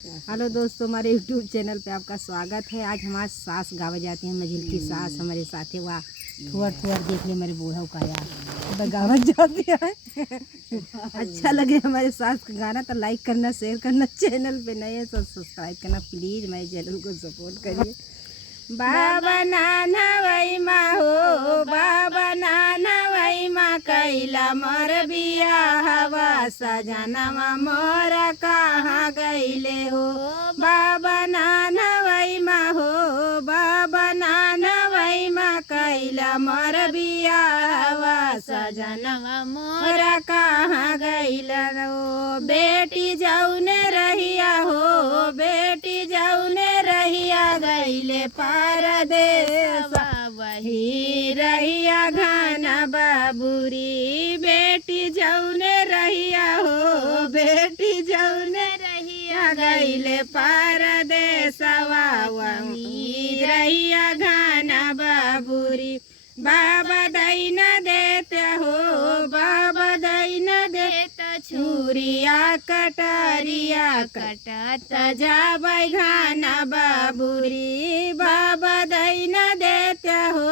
Hello दोस्तों, हमारे YouTube channel पे आपका स्वागत है। आज हमारे सास गावे जाते हैं, मझिल की सास हमारे साथ है। वाह थुअर थुअर देख ले मेरे बूढ़ा का यार गावत जाती है। अच्छा लगे हमारे सास का गाना तो लाइक करना, शेयर करना, चैनल पे नए तो सब्सक्राइब करना प्लीज़। मेरे चैनल को सपोर्ट करिए। बाबा नाना वही माँ हो, बाबा नाना वही माँ कैला मोर बिया हवा सजनवा मोर कहाँ गईले हो। बाबा नाना वही माँ हो, बाबा नाना वही माँ कैला मोर बिया हवा सजनवा मोर कहाँ गईला हो। बेटी जौने रहिया हो, बेटी जौने रहिया गईले परदेस वही रहिया घना बाबूरी। बेटी जौने रहिया हो, बेटी जौने रहिया गईले परदेस वही रहिया घना बाबूरी। बाबा दैना देते हो, बाबा दैना देता छुरिया कटरिया कटत जाबै घना बाबूरी। बाबा दैना देते हो,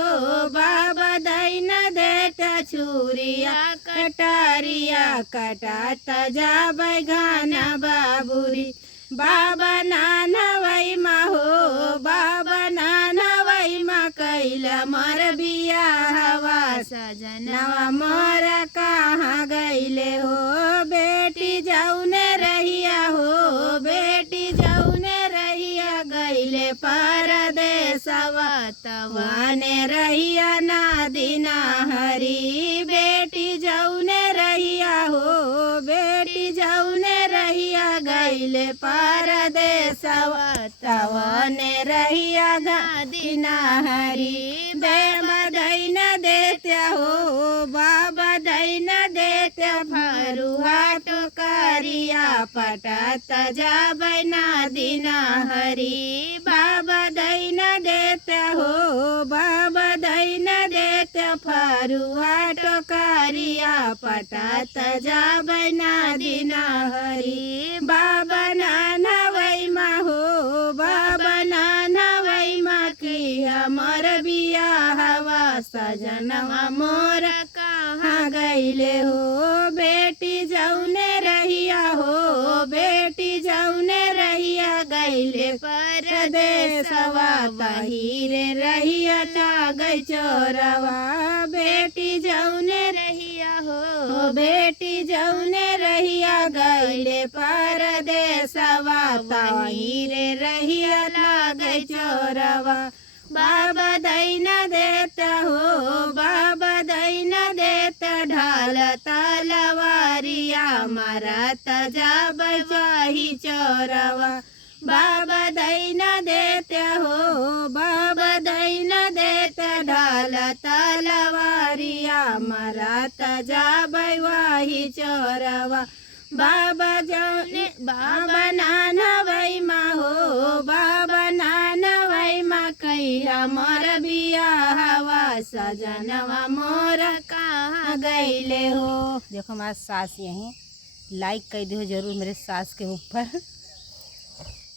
बाबा दैना देता छुरिया कटरिया कटत जाबै घना बाबूरी। बाबा नाना वही माँ हो, बाबा नाना वही माँ कैला मोर बिया हवा सजनवा मोर कहाँ गईले हो। बेटी जौने रहिया हो, बेटी जौने रहिया गईले परदेसवा तवाने रहिया ना दिना हरी। बेटी जौने रहिया हो, बेटी जौने रहिया गईले परदेसवा तवाने रहिया गा दिना हरी। बाबा दैना देते हो, बाबा दैना देते फरुहा टोकरिया पटत जाबै ना दिना हरी। बाबा दैना देते हो, बाबा दैना देते फरुहा टोकरिया पटत जाबै ना दिना हरी। बाबा नाना वही माँ हो, बाबा नाना वही माँ की हमर बिया हवा सजनवा मोर कहाँ गईले हो। बेटी जौने रहिया हो, बेटी जौने रहिया गईले परदेसवा तहीरे रहिया गई चोरवा। बेटी जौने रहिया हो, बेटी जौने रहिया गईले परदेसवा तहीरे रहिया गई चोरवा। बाबा दैना देता हो, बाबा दैना देता ढाल तलवारिया मारत जाबै चाही चोरवा। बाबा दैना देते हो, बाबा दैना देता ढाल तलवारिया मारत जाबै वाही चोरवा। बाबा जौने बाबा नाना वही माँ हो, बाबा नाना वही माँ कैला मोर बिया हवा सजनवा मोर कहाँ गईले हो। देखो हमारा सास यहीं लाइक कर दो जरूर मेरे सास के ऊपर।